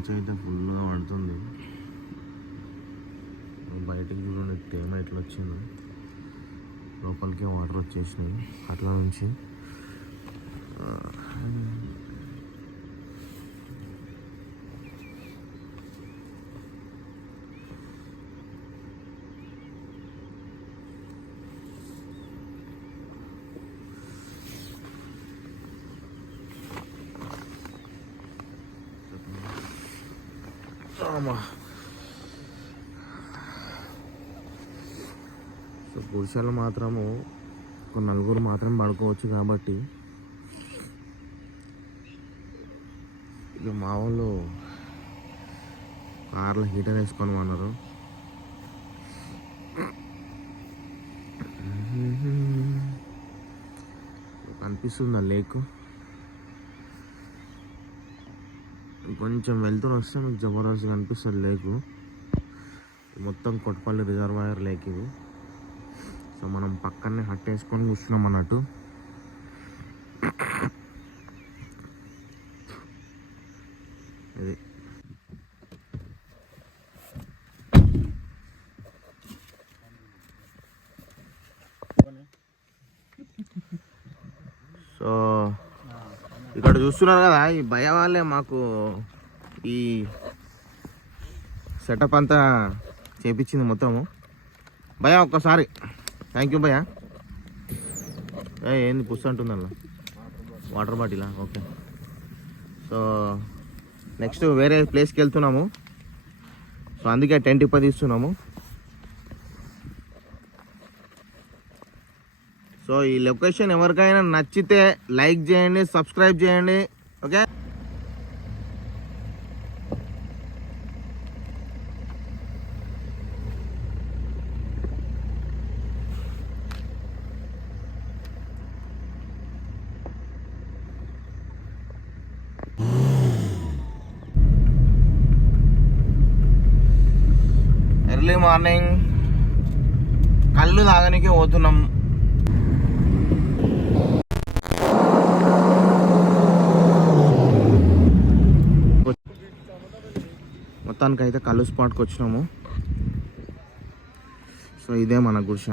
మంచి అయితే ఫుల్గా పడుతుంది. బయటకు చూడండి తేమ ఎట్లా వచ్చిందో. లోపలికి వాటర్ వచ్చేసినాయి. అట్లా నుంచి అమ్మా సో పురుషులు మాత్రము ఒక నలుగురు మాత్రం పడుకోవచ్చు కాబట్టి ఇక మా వాళ్ళు కార్లో హీటర్ వేసుకొని అన్నారు కనిపిస్తుందా లేకు? కొంచెం వెళ్తురు వస్తే మీకు జబర్దస్త్ అనిపిస్తుంది లేకు మొత్తం కొట్టపల్లి రిజర్వాయర్ లేక్ ఇది. సో మనం పక్కనే హట్ వేసుకొని కూర్చున్నాం అన్నట్టు ఇది సో ఇక్కడ చూస్తున్నారు కదా ఈ భయ వాళ్ళే మాకు ఈ సెటప్ అంతా చేపించింది మొత్తము. భయ ఒక్కసారి. థ్యాంక్ యూ భయ ఏంది పుస్తకం అంటుంది అలా వాటర్ బాటిలా ఓకే సో నెక్స్ట్ వేరే ప్లేస్కి వెళ్తున్నాము. సో అందుకే టెంట్ ఇప్ప తీస్తున్నాము. సో ఈ లొకేషన్ ఎవరికైనా నచ్చితే లైక్ చేయండి సబ్స్క్రైబ్ చేయండి ఓకే? ఎర్లీ మార్నింగ్ కళ్ళు తాగనికే పోతున్నాం. మొత్తానికి అయితే కళ్ళు స్పాట్కి వచ్చినాము. సో ఇదే మన గుడిస.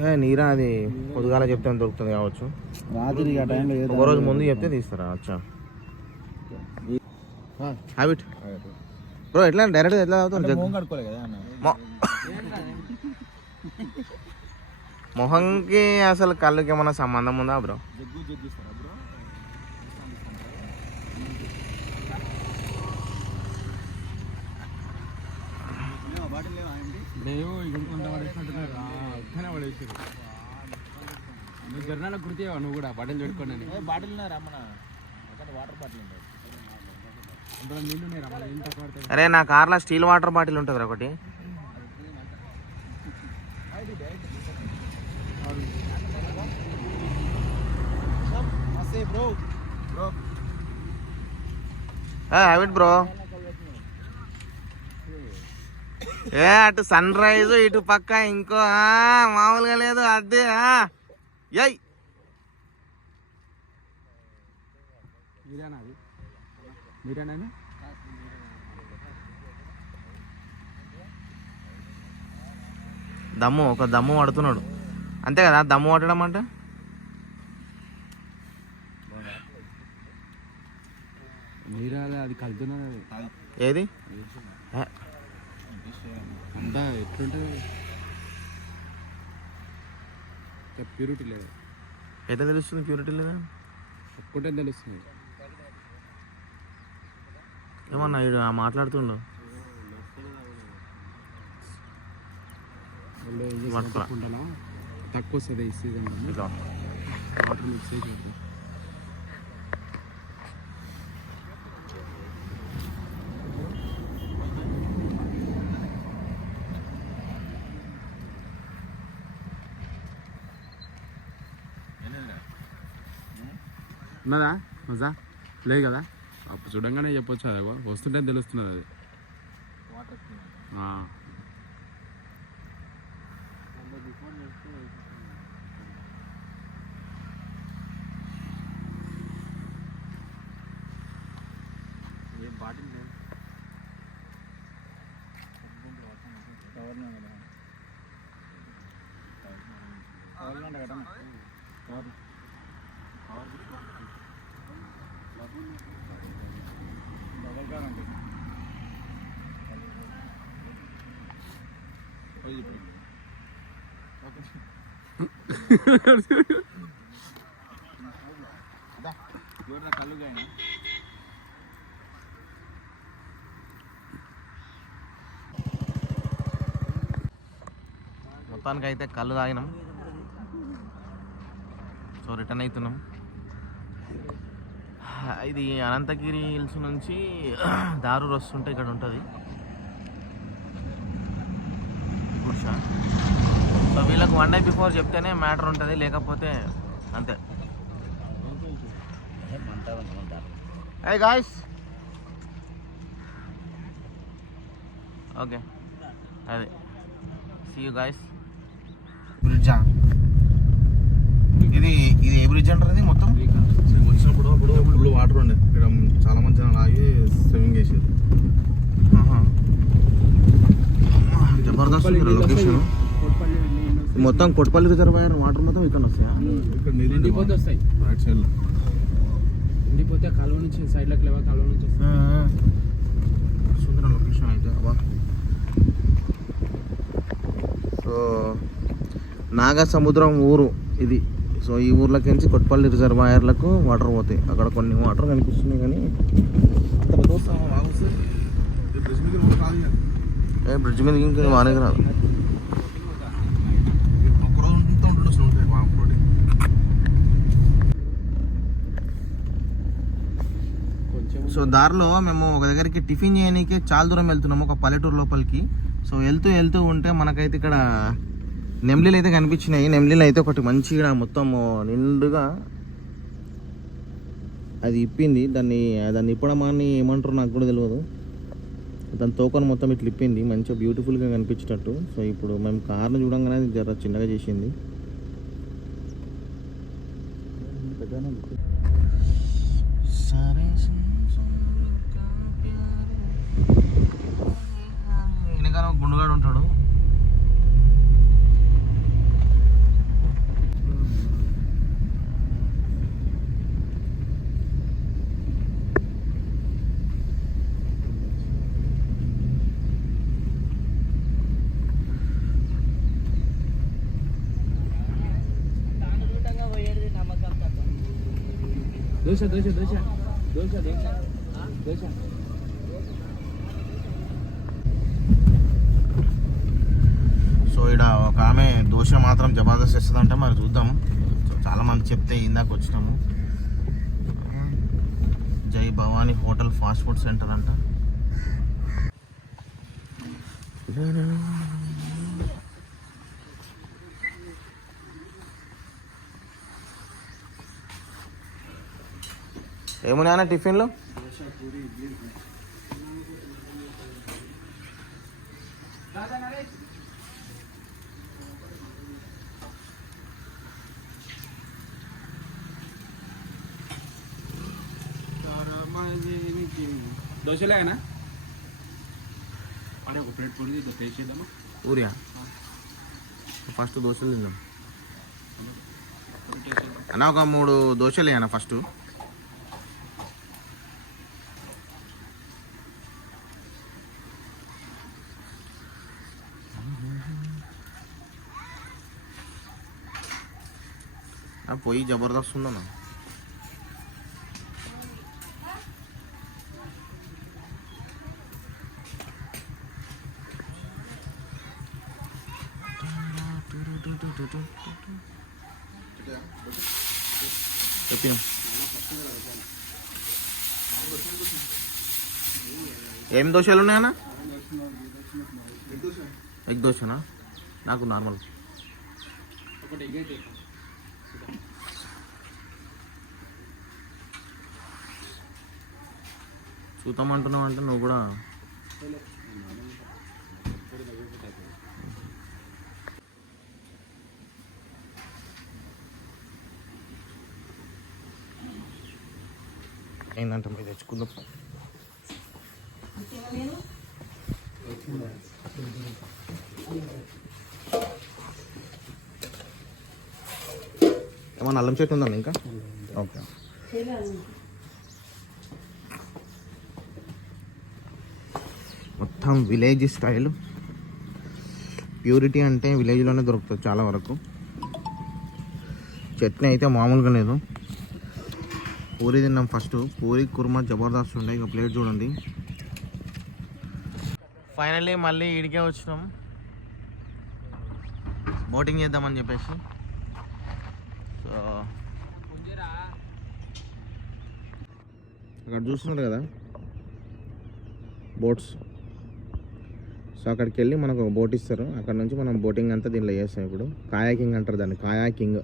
ఏ, నీరా అది పొద్దుగాల చెప్తే దొరుకుతుంది కావచ్చు. రాత్రి ఒక రోజు ముందు చెప్తే తీస్తారా? అచ్చా. హ్యాబిట్ బ్రో ఎట్లా? డైరెక్ట్ ఎట్లా అవుతుంది జగ్ ఫోన్ కడుకోలే కదా అన్న మొ- మొహంకి అసలు కళ్ళకి ఏమన్నా సంబంధం ఉందా బ్రో? లేవా ఇంకొంత పడేసినట్టున్నారు పడేసారు నువ్వు జర్నాల గుర్తి నువ్వు కూడా పెట్టుకోండి బాటిల్ వాటర్ బాటిల్ అరే నా కార్లో స్టీల్ వాటర్ బాటిల్ ఉంటుంది ఒకటి. బ్రో ఏ అటు సన్ రైజ్ ఇటు పక్క ఇంకో మామూలుగా లేదు అదే. ఎయ్ మీరేనా దమ్ము ఒక దమ్ము పడుతున్నాడు అంతే కదా దమ్ము పట్టడం అంటే? మీరా అది కలుతున్నది ఏది? అంతా ఎట్లుంటుంది ప్యూరిటీ లేదు ఎట్లా తెలుస్తుంది ప్యూరిటీ లేదా ఒక్కటే తెలుస్తుంది ఏమన్నా ఆ మాట్లాడుతుండు. తక్కువ తక్కువ వస్తుంది ఈ సీజన్ వాటర్ మిక్స్ చేసి ఉన్నదా మజా లేదు కదా అప్పుడు చూడంగానే చెప్పొచ్చు అది వస్తుంటే తెలుస్తున్నది అది వాటర్ ఆ. ఏం కదా డబల్ కార్ కళ్ళు మొత్తానికి అయితే కళ్ళు తాగినాం. సో రిటర్న్ అవుతున్నాం. ఇది అనంతగిరి హిల్స్ నుంచి దారూర్ వస్తుంటే ఇక్కడ ఉంటుంది. గుడ్ష సో వీళ్ళకి వన్ డే బిఫోర్ చెప్తేనే మ్యాటర్ ఉంటుంది లేకపోతే అంతే. హే గాయస్ ఓకే అదే. సి యూ గాయస్ బ్రిడ్జా ఇది ఇది ఏ బ్రిడ్జ్ అంటారు మొత్తం? అప్పుడు ఫుల్ వాటర్ ఉండే. ఇక్కడ చాలా మంది జనాలు ఆగి స్విమ్మింగ్ చేసేది జబర్దస్త్ లొకేషన్ మొత్తం కొట్టపల్లి రిజర్వాయర్ వాటర్ మొత్తం ఇక్కడ వస్తాయా? ఇక్కడ వస్తాయి. రైట్ సైడ్ ఎండిపోతే కాలువ నుంచి సైడ్లోకి లేవా కాలువ నుంచి సుందర లొకేషన్ అయితే అబ్బా. సో నాగ సముద్రం ఊరు ఇది. సో ఈ ఊర్లోకి నుంచి కొట్పల్లి రిజర్వాయర్లకు వాటర్ పోతాయి. అక్కడ కొన్ని వాటర్ కనిపిస్తున్నాయి కానీ. ఏ బ్రిడ్జ్ మీద ఇంకా. వానకి రాదు. సో దారిలో మేము ఒక దగ్గరికి టిఫిన్ చేయడానికి చాలా దూరం వెళ్తున్నాము ఒక పల్లెటూరు లోపలికి. సో వెళ్తూ వెళ్తూ ఉంటే మనకైతే ఇక్కడ నెమ్లీలు అయితే కనిపించినాయి. నెమ్లీలు అయితే ఒకటి మంచిగా మొత్తం నిండుగా అది ఇప్పింది. దాన్ని దాన్ని ఇప్పడం అని ఏమంటారో నాకు కూడా తెలియదు. దాని తోకను మొత్తం ఇట్లా ఇప్పింది. మంచిగా బ్యూటిఫుల్గా కనిపించేటట్టు. సో ఇప్పుడు మేము కార్ను చూడంగానే అది జర చిన్నగా చేసింది. దోశ దోశ దోశ దోశ దోశ దోశ సో ఇక్కడ ఒక ఆమె దోశ మాత్రం జబర్దస్త్ ఇస్తుందంటే మరి చూద్దాం. చాలామంది చెప్తే ఇందాక వచ్చినాము. Jai Bhavani hotel fast food centre అంట. ఏమున్నాయన్న టిఫిన్లు? దోశలేనా? అరే ఒక ప్లేట్ పొడి టేస్ట్ చేద్దామా? ఊరియా? ఫస్ట్ దోశలు తిందాం. అన్న ఒక మూడు దోశలు అన్న ఫస్ట్? ఆ పొయ్యి జబర్దస్త్ ఉందన్న చెప్పిన ఏం దోశలు ఉన్నాయన్నా ఎగ్ దోశనా నాకు నార్మల్ ఒకటి చూద్దామంటున్నావు అంటే నువ్వు కూడా. అయిందంట మీరు తెచ్చుకుందాం. ఏమన్నా అల్లం చెట్టు ఉందండి ఇంకా? ఓకే. మొత్తం విలేజ్ స్టైల్. ప్యూరిటీ అంటే విలేజ్లోనే దొరుకుతుంది చాలా వరకు. చట్నీ అయితే మామూలుగా లేదు. పూరి తిన్నాం ఫస్ట్. పూరి కుర్మా జబర్దస్త్ ఉండే. ఇక ప్లేట్ చూడండి. ఫైనల్లీ మళ్ళీ ఇడికే వచ్చినాం. బోటింగ్ చేద్దామని చెప్పేసి. సో అక్కడ చూస్తున్నారు కదా? బోట్స్. సో అక్కడికి వెళ్ళి మనకు ఒక బోట్ ఇస్తారు. అక్కడ నుంచి మనం బోటింగ్ అంతా దీనిలో చేస్తాం ఇప్పుడు. కాయాకింగ్ అంటారు దాన్ని. కాయాకింగ్.